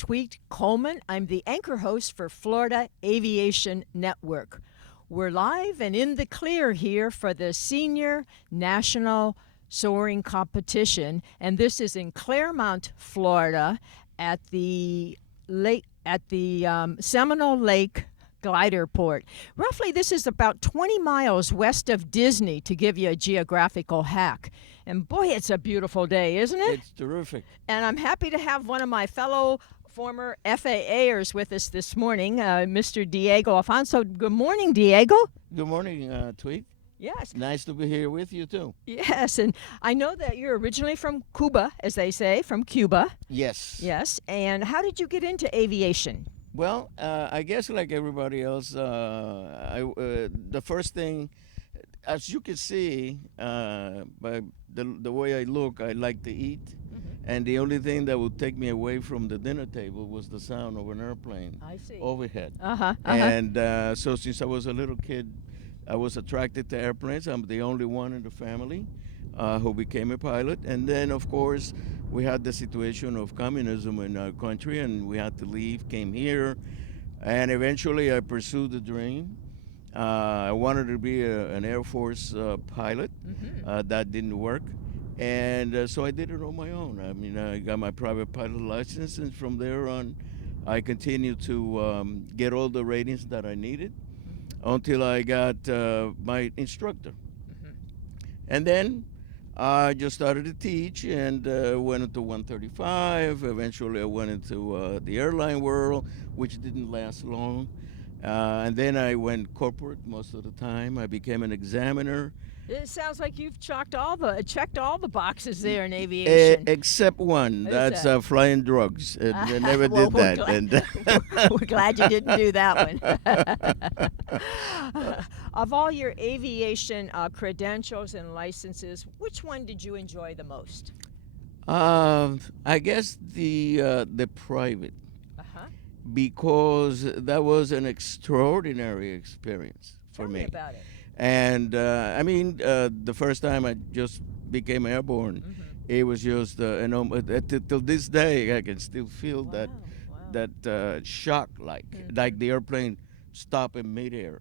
Tweet Coleman. I'm the anchor host for Florida Aviation Network. We're live and in the clear here for the Senior National Soaring Competition, and this is in Claremont, Florida, at the Seminole Lake Glider Port. Roughly, this is about 20 miles west of Disney, to give you a geographical hack. And boy, it's a beautiful day, isn't it? It's terrific. And I'm happy to have one of my fellow former FAAers with us this morning, Mr. Diego Alfonso. Good morning, Diego. Good morning, Tweet. Yes. Nice to be here with you, too. Yes, and I know that you're originally from Cuba, as they say, from Cuba. Yes. Yes, and how did you get into aviation? Well, I guess like everybody else, the first thing, as you can see, by the way I look, I like to eat. And the only thing that would take me away from the dinner table was the sound of an airplane overhead. And so since I was a little kid, I was attracted to airplanes. I'm the only one in the family who became a pilot. And then, of course, we had the situation of communism in our country, and we had to leave, came here, and eventually I pursued the dream. I wanted to be an Air Force pilot. That didn't work. And so I did it on my own. I mean, I got my private pilot license, and from there on, I continued to get all the ratings that I needed until I got my instructor. And then I just started to teach and went into 135. Eventually, I went into the airline world, which didn't last long. And then I went corporate most of the time. I became an examiner. It sounds like you've checked all the boxes there in aviation. Except one. That's flying drugs. I never well, did that. We're glad you didn't do that one. Of all your aviation credentials and licenses, which one did you enjoy the most? I guess the private. Because that was an extraordinary experience for me. Tell me about it. And I mean, the first time I just became airborne, it was just, till this day, I can still feel that shock, like the airplane stopped in midair.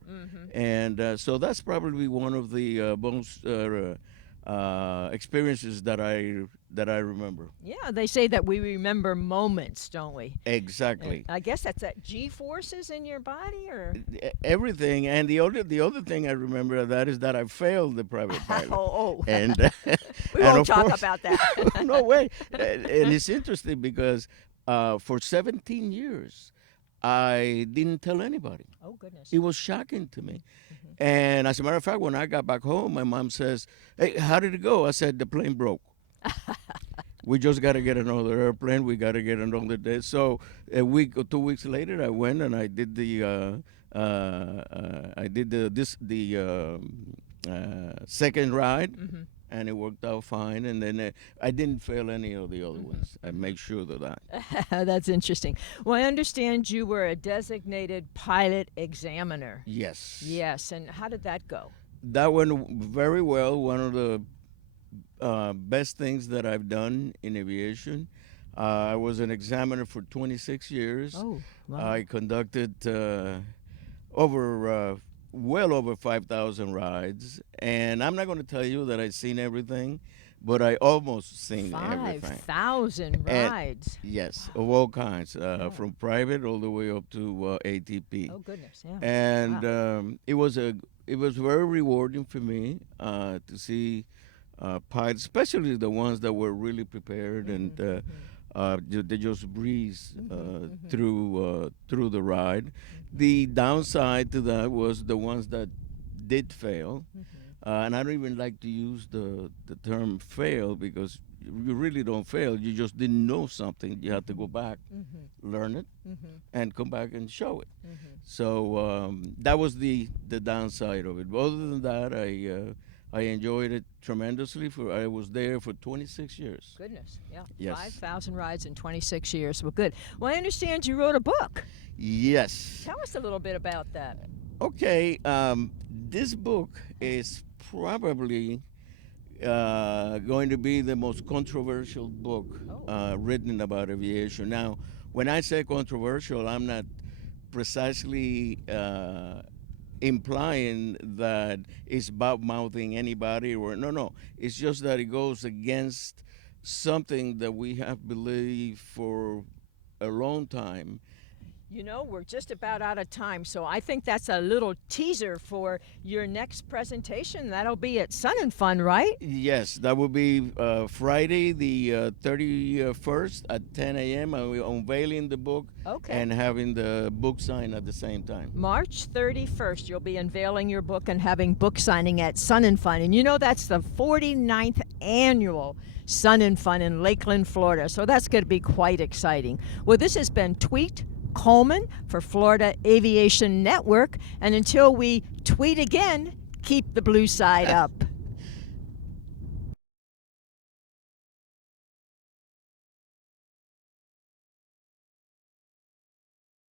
And so that's probably one of the most experiences that I remember. Yeah, they say that we remember moments, don't we? Exactly. I guess that's that G-forces in your body, or everything. And the other thing I remember of that is that I failed the private pilot. And we won't talk about that. No way. And it's interesting because for 17 years I didn't tell anybody. Oh, goodness. It was shocking to me. And as a matter of fact, when I got back home, my mom says, "Hey, how did it go?" I said, "The plane broke. We just got to get another airplane. We got to get another day." So a week or 2 weeks later, I went and I did the second ride, and it worked out fine. And then I didn't fail any of the other ones. I made sure of that. That's interesting. Well, I understand you were a designated pilot examiner. Yes. Yes, and how did that go? That went very well. One of the best things that I've done in aviation. I was an examiner for 26 years. Oh, wow. I conducted well over 5,000 rides. And I'm not going to tell you that I've seen everything, but I almost seen everything. 5,000 rides. Yes, of all kinds, from private all the way up to ATP. Oh, goodness, yeah. And it was very rewarding for me to see pilots, especially the ones that were really prepared and they just breeze through the ride. The downside to that was the ones that did fail, and I don't even like to use the term fail, because you really don't fail. You just didn't know something. You have to go back, learn it, and come back and show it. So that was the downside of it. But other than that, I enjoyed it tremendously. I was there for 26 years. Goodness, yeah. Yes. 5,000 rides in 26 years. Well, good. Well, I understand you wrote a book. Yes. Tell us a little bit about that. Okay. This book is probably going to be the most controversial book written about aviation. Now, when I say controversial, I'm not precisely implying that it's about mouthing anybody or no. It's just that it goes against something that we have believed for a long time. You know, we're just about out of time, so I think that's a little teaser for your next presentation. That'll be at Sun and Fun, right? Yes, that will be Friday, the 31st at 10 a.m. And we're unveiling the book and having the book sign at the same time. March 31st, you'll be unveiling your book and having book signing at Sun and Fun. And you know, that's the 49th annual Sun and Fun in Lakeland, Florida. So that's going to be quite exciting. Well, this has been Tweet Coleman for Florida Aviation Network. And until we tweet again, keep the blue side up.